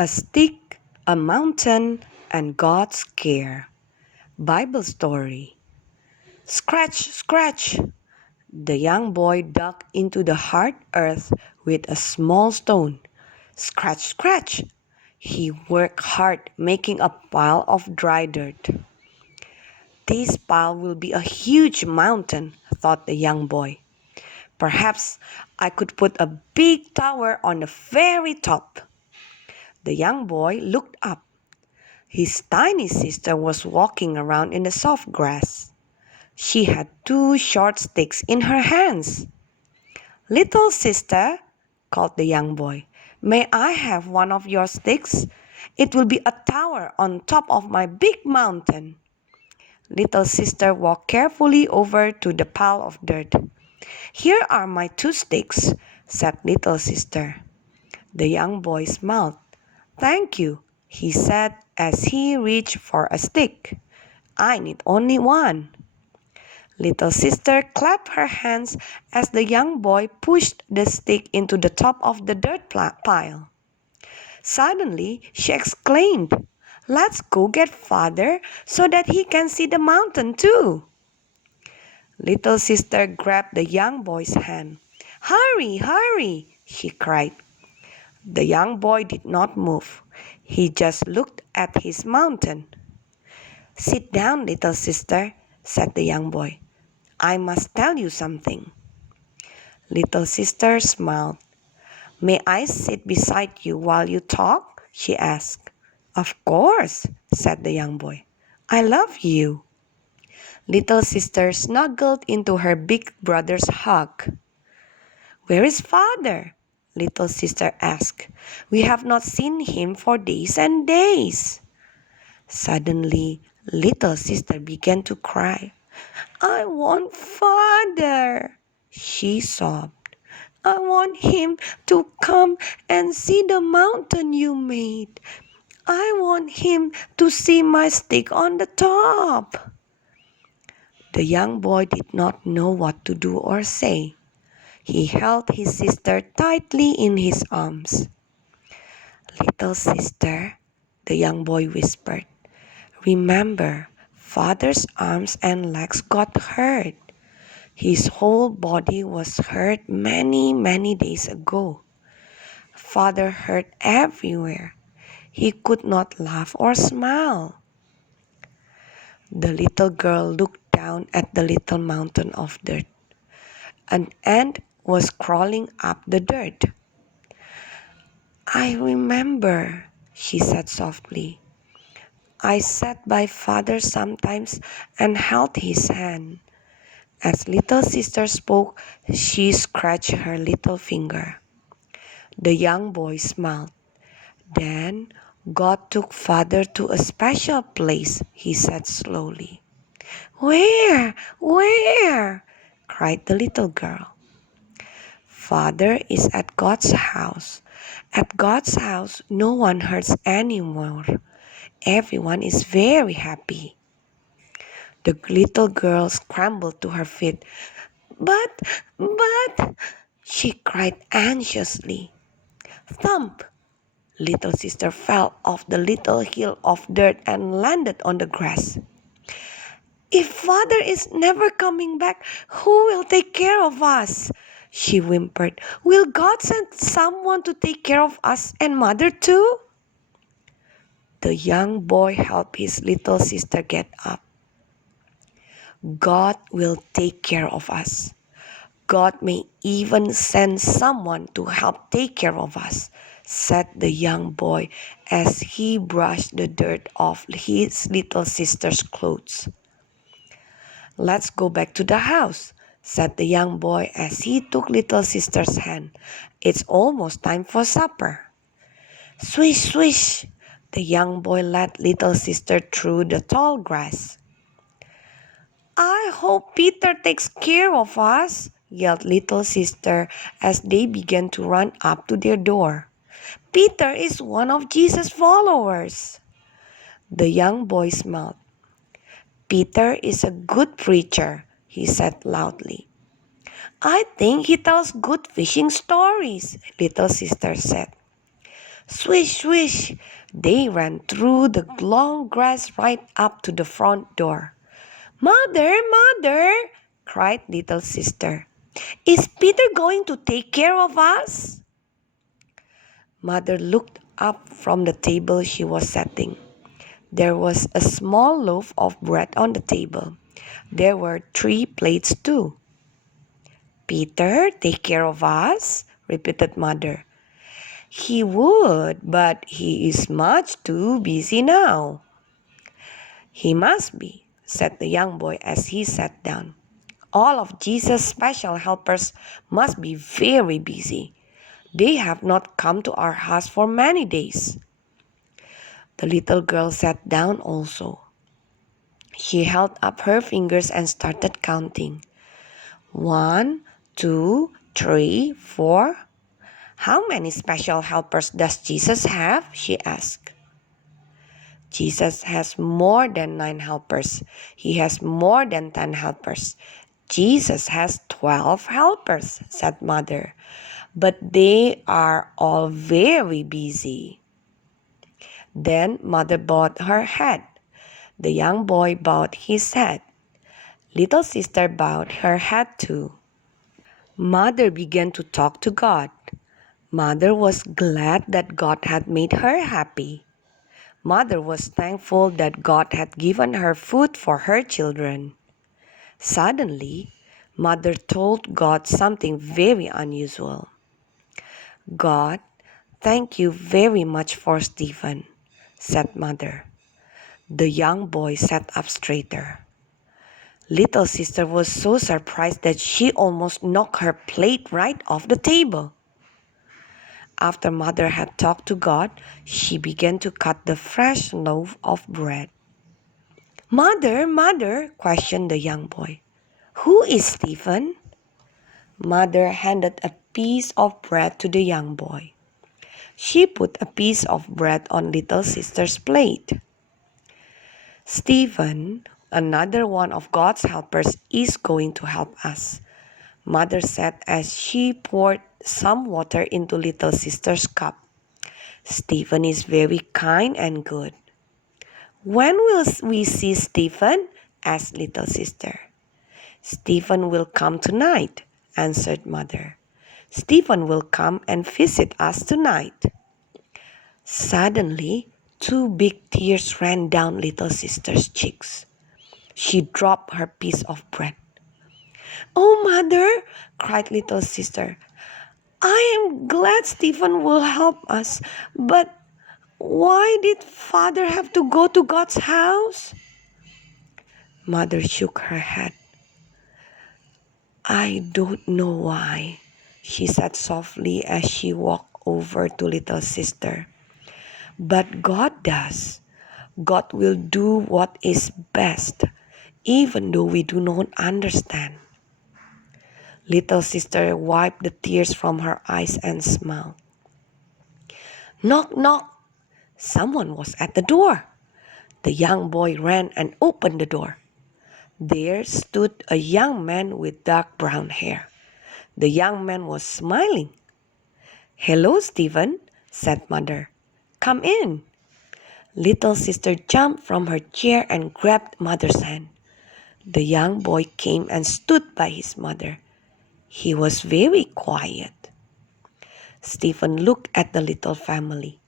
A stick, a mountain, and God's care. Bible story. Scratch, scratch! The young boy dug into the hard earth with a small stone. Scratch, scratch! He worked hard, making a pile of dry dirt. This pile will be a huge mountain, thought the young boy. Perhaps I could put a big tower on the very top. The young boy looked up. His tiny sister was walking around in the soft grass. She had two short sticks in her hands. "Little sister," called the young boy, "may I have one of your sticks? It will be a tower on top of my big mountain." Little sister walked carefully over to the pile of dirt. "Here are my two sticks," said little sister. The young boy smiled. "Thank you," he said as he reached for a stick. "I need only one." Little sister clapped her hands as the young boy pushed the stick into the top of the dirt pile. Suddenly, she exclaimed, "Let's go get father so that he can see the mountain too." Little sister grabbed the young boy's hand. "Hurry, hurry!" she cried. The young boy did not move. He just looked at his mountain. "Sit down, little sister," said the young boy. "I must tell you something." Little sister smiled. "May I sit beside you while you talk?" she asked. "Of course," said the young boy. "I love you." Little sister snuggled into her big brother's hug. "Where is father?" little sister asked. "We have not seen him for days and days." Suddenly, little sister began to cry. "I want father," she sobbed. "I want him to come and see the mountain you made. I want him to see my stick on the top." The young boy did not know what to do or say. He held his sister tightly in his arms. "Little sister," the young boy whispered, "remember, father's arms and legs got hurt. His whole body was hurt many, many days ago. Father hurt everywhere. He could not laugh or smile." The little girl looked down at the little mountain of dirt. An ant was crawling up the dirt. "I remember," she said softly. "I sat by father sometimes and held his hand." As little sister spoke, she scratched her little finger. The young boy smiled. "Then God took father to a special place," he said slowly. "Where? Where?" cried the little girl. "Father is at God's house. At God's house, no one hurts anymore. Everyone is very happy." The little girl scrambled to her feet. But, but, she cried anxiously. Thump! Little sister fell off the little hill of dirt and landed on the grass. "If father is never coming back, who will take care of us?" she whimpered. "Will God send someone to take care of us and mother too?" The young boy helped his little sister get up. "God will take care of us. God may even send someone to help take care of us," said the young boy as he brushed the dirt off his little sister's clothes. "Let's go back to the house," said the young boy as he took little sister's hand. "It's almost time for supper." Swish, swish! The young boy led little sister through the tall grass. "I hope Peter takes care of us," yelled little sister as they began to run up to their door. "Peter is one of Jesus' followers." The young boy smiled. "Peter is a good preacher," he said loudly. "I think he tells good fishing stories," little sister said. Swish, swish! They ran through the long grass right up to the front door. Mother, mother! Cried little sister. Is Peter going to take care of us? Mother looked up from the table she was setting. There was a small loaf of bread on the table. There were 3 plates too. Peter, take care of us? Repeated Mother. He would, but he is much too busy now. He must be, said the young boy as he sat down. All of Jesus' special helpers must be very busy. They have not come to our house for many days. The little girl sat down also. She held up her fingers and started counting. 1, 2, 3, 4. How many special helpers does Jesus have? She asked. Jesus has more than 9 helpers. He has more than 10 helpers. Jesus has 12 helpers, said Mother. But they are all very busy. Then Mother bowed her head. The young boy bowed his head. Little sister bowed her head too. Mother began to talk to God. Mother was glad that God had made her happy. Mother was thankful that God had given her food for her children. Suddenly, Mother told God something very unusual. God, thank you very much for Stephen, said Mother. The young boy sat up straighter. Little sister was so surprised that she almost knocked her plate right off the table. After Mother had talked to God, she began to cut the fresh loaf of bread. Mother, Mother, questioned the young boy. Who is Stephen? Mother handed a piece of bread to the young boy. She put a piece of bread on little sister's plate. Stephen, another one of God's helpers, is going to help us, Mother said as she poured some water into little sister's cup. Stephen is very kind and good. When will we see Stephen? Asked little sister. Stephen will come tonight, answered Mother. Stephen will come and visit us tonight. Suddenly, 2 big tears ran down little sister's cheeks. She dropped her piece of bread. Oh, Mother, cried little sister. I am glad Stephen will help us, but why did Father have to go to God's house? Mother shook her head. I don't know why, she said softly as she walked over to little sister. But God does. God will do what is best, even though we do not understand. Little sister wiped the tears from her eyes and smiled. Knock, knock. Someone was at the door. The young boy ran and opened the door. There stood a young man with dark brown hair. The young man was smiling. Hello, Stephen, said Mother. Come in. Little sister jumped from her chair and grabbed Mother's hand. The young boy came and stood by his mother. He was very quiet. Stephen looked at the little family.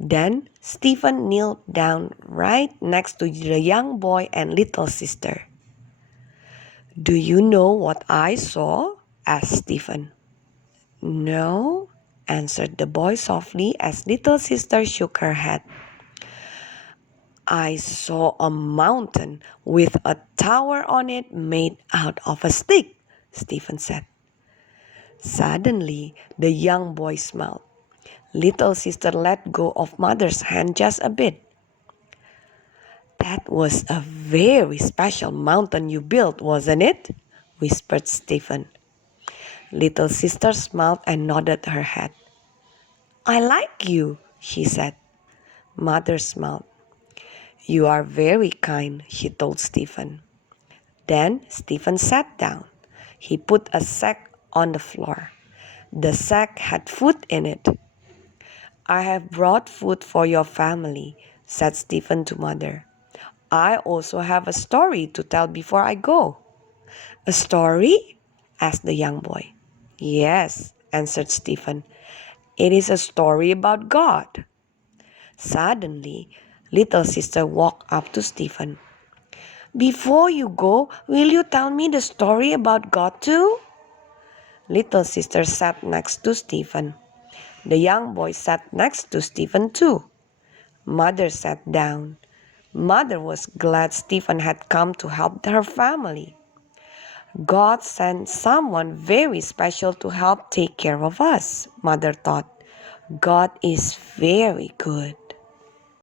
Then Stephen kneeled down right next to the young boy and little sister. Do you know what I saw? Asked Stephen. No, answered the boy softly as little sister shook her head. I saw a mountain with a tower on it made out of a stick, Stephen said. Suddenly, the young boy smiled. Little sister let go of Mother's hand just a bit. That was a very special mountain you built, wasn't it? Whispered Stephen. Little sister smiled and nodded her head. I like you, she said. Mother smiled. You are very kind, she told Stephen. Then Stephen sat down. He put a sack on the floor. The sack had food in it. I have brought food for your family, said Stephen to Mother. I also have a story to tell before I go. A story? Asked the young boy. Yes, answered Stephen. It is a story about God. Suddenly, little sister walked up to Stephen. Before you go, will you tell me the story about God too? Little sister sat next to Stephen. The young boy sat next to Stephen too. Mother sat down. Mother was glad Stephen had come to help her family. God sent someone very special to help take care of us, Mother thought. God is very good.